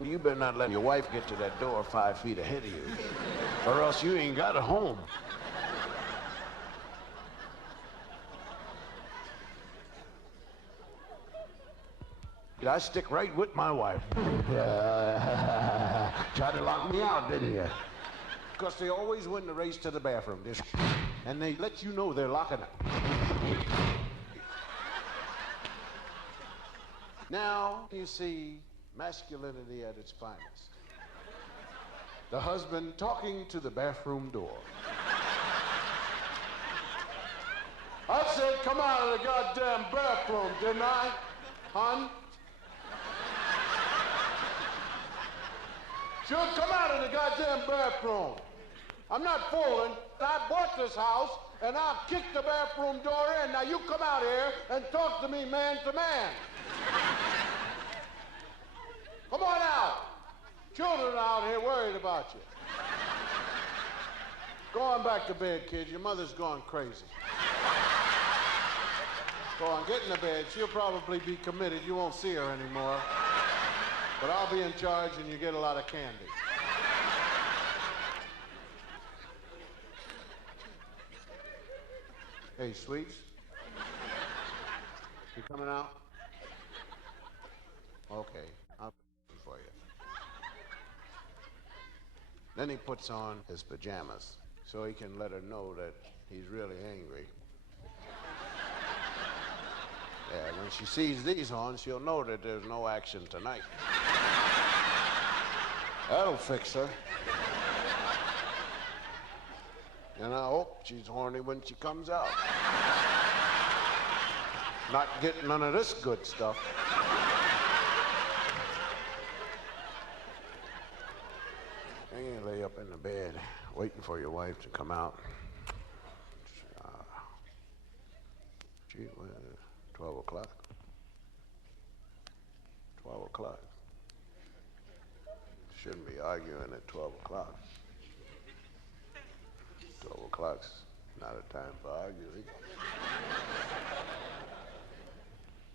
You better not let your wife get to that door 5 feet ahead of you, or else you ain't got a home. I stick right with my wife. Tried to lock me out, didn't you? Because they always win the race to the bathroom. And they let you know they're locking up. Now you see masculinity at its finest. The husband talking to the bathroom door. I said, come out of the goddamn bathroom, didn't I, hon? Sure, come out of the goddamn bathroom. I'm not fooling. I bought this house, and I'll kick the bathroom door in. Now you come out here and talk to me man to man. Come on out. Children are out here worried about you. Go on back to bed, kid. Your mother's gone crazy. Go on, get in the bed. She'll probably be committed. You won't see her anymore. But I'll be in charge and you get a lot of candy. Hey, sweets. You coming out? Okay, I'll for you. Then he puts on his pajamas so he can let her know that he's really angry. Yeah, when she sees these on, she'll know that there's no action tonight. That'll fix her. And I hope she's horny when she comes out. Not getting none of this good stuff. And you lay up in the bed waiting for your wife to come out. Gee, 12 o'clock. 12 o'clock. Shouldn't be arguing at 12 o'clock. 12 o'clock's not a time for arguing.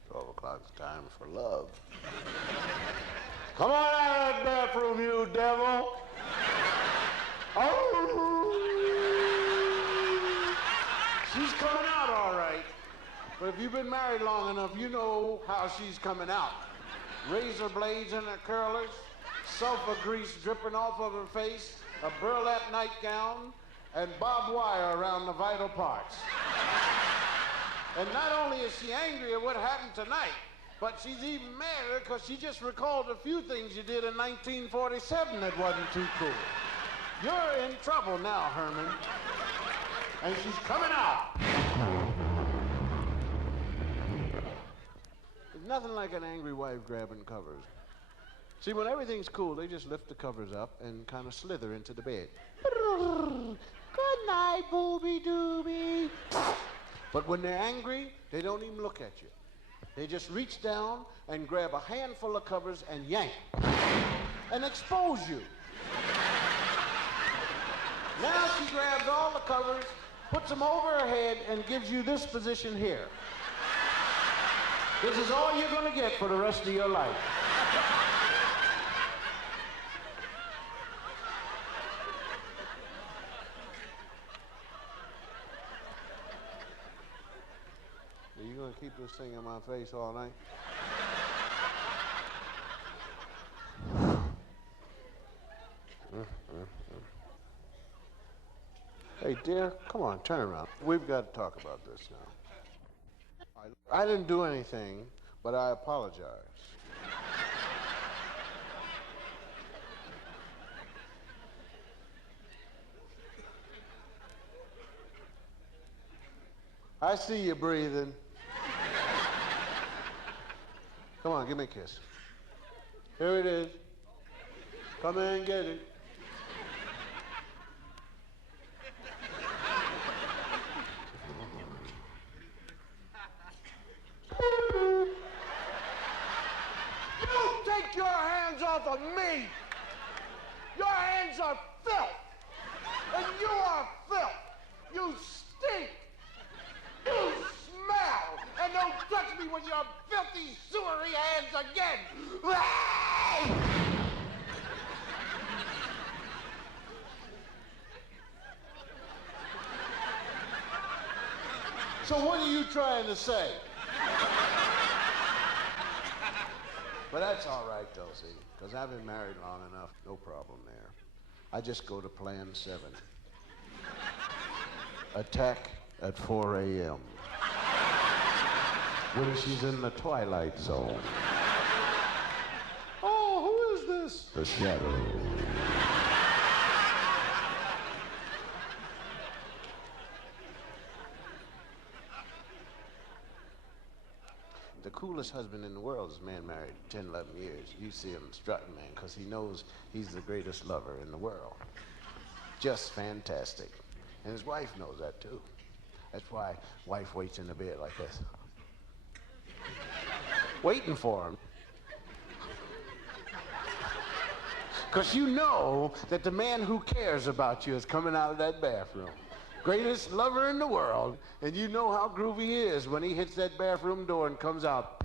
12 o'clock's time for love. Come on out of that bathroom, you devil! Oh! She's coming out all right. But if you've been married long enough, you know how she's coming out. Razor blades in her curlers, sulfur grease dripping off of her face, a burlap nightgown, and barbed wire around the vital parts. And not only is she angry at what happened tonight, but she's even madder because she just recalled a few things you did in 1947 that wasn't too cool. You're in trouble now, Herman. And she's coming out. There's nothing like an angry wife grabbing covers. See, when everything's cool, they just lift the covers up and kind of slither into the bed. Good night, booby-dooby. But when they're angry, they don't even look at you. They just reach down and grab a handful of covers and yank and expose you. Now she grabs all the covers, puts them over her head, and gives you this position here. This is all you're going to get for the rest of your life. Are you going to keep this thing in my face all night? Hey, dear, come on, turn around. We've got to talk about this now. I didn't do anything, but I apologize. I see you breathing. Come on, give me a kiss. Here it is. Come in and get it. You take your hands off of me! Your hands are filth! And you are filth! You stink! You smell! And don't touch me with your filthy, sewery hands again! So what are you trying to say? But that's all right, though, see, because I've been married long enough. No problem there. I just go to plan 7. Attack at 4 a.m. when she's in the twilight zone. Oh, who is this? The Shadow. The coolest husband in the world is a man married 10, 11 years. You see him strutting, man, because he knows he's the greatest lover in the world. Just fantastic. And his wife knows that, too. That's why wife waits in the bed like this. Waiting for him. Because you know that the man who cares about you is coming out of that bathroom. Greatest lover in the world, and you know how groovy he is when he hits that bathroom door and comes out.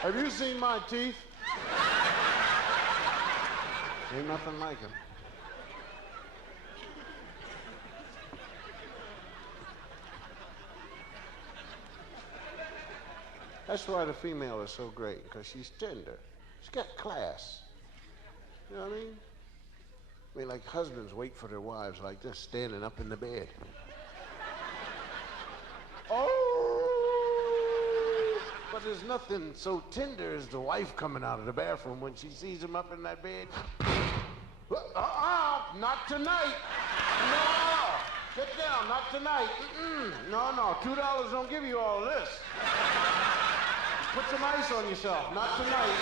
Have you seen my teeth? Ain't nothing like them. That's why the female is so great, because she's tender. She's got class. You know what I mean? I mean, like husbands wait for their wives like this, standing up in the bed. Oh! But there's nothing so tender as the wife coming out of the bathroom when she sees him up in that bed. Not tonight. No! Get down, not tonight. No, $2 don't give you all this. Put some ice on yourself, not tonight.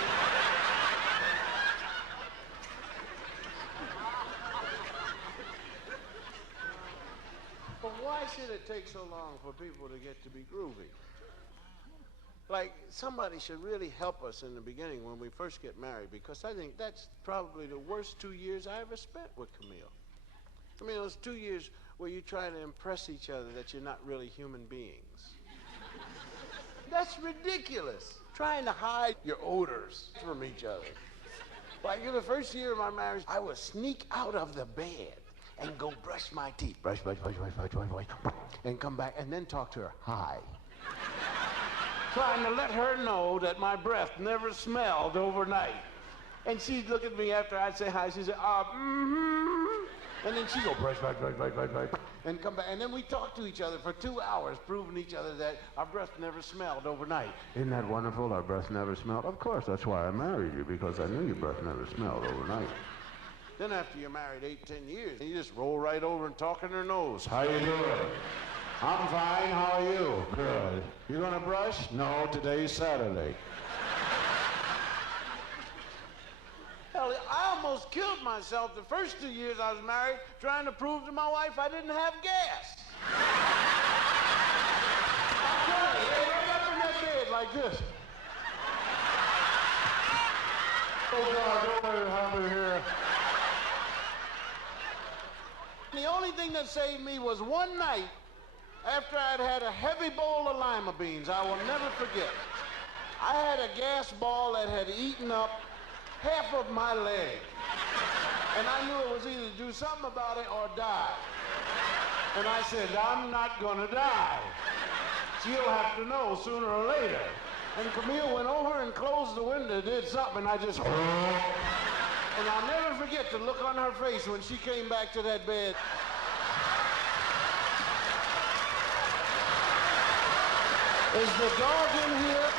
But why should it take so long for people to get to be groovy? Like, somebody should really help us in the beginning when we first get married, because I think that's probably the worst 2 years I ever spent with Camille. I mean, those 2 years where you try to impress each other that you're not really human beings. That's ridiculous. Trying to hide your odors from each other. Like in the first year of my marriage, I would sneak out of the bed and go brush my teeth. Brush, and come back and then talk to her. Hi. Trying to let her know that my breath never smelled overnight. And she'd look at me after I'd say hi. She'd say, And then she'd go brush, and come back. And then we talked to each other for 2 hours, proving each other that our breath never smelled overnight. Isn't that wonderful? Our breath never smelled. Of course, that's why I married you, because I knew your breath never smelled overnight. Then after you're married 8, 10 years, you just roll right over and talk in her nose. How you doing? I'm fine. How are you? Good. You gonna brush? No, today's Saturday. Hell, I almost killed myself the first 2 years I was married trying to prove to my wife I didn't have gas. I'm telling you, they right up in that bed like this. Oh, God, don't let it happen here. The only thing that saved me was one night after I'd had a heavy bowl of lima beans. I will never forget. I had a gas ball that had eaten up half of my leg. And I knew it was either to do something about it or die. And I said, I'm not gonna die. She'll have to know sooner or later. And Camille went over and closed the window, did something, and I just... And I'll never forget the look on her face when she came back to that bed. Is the dog in here?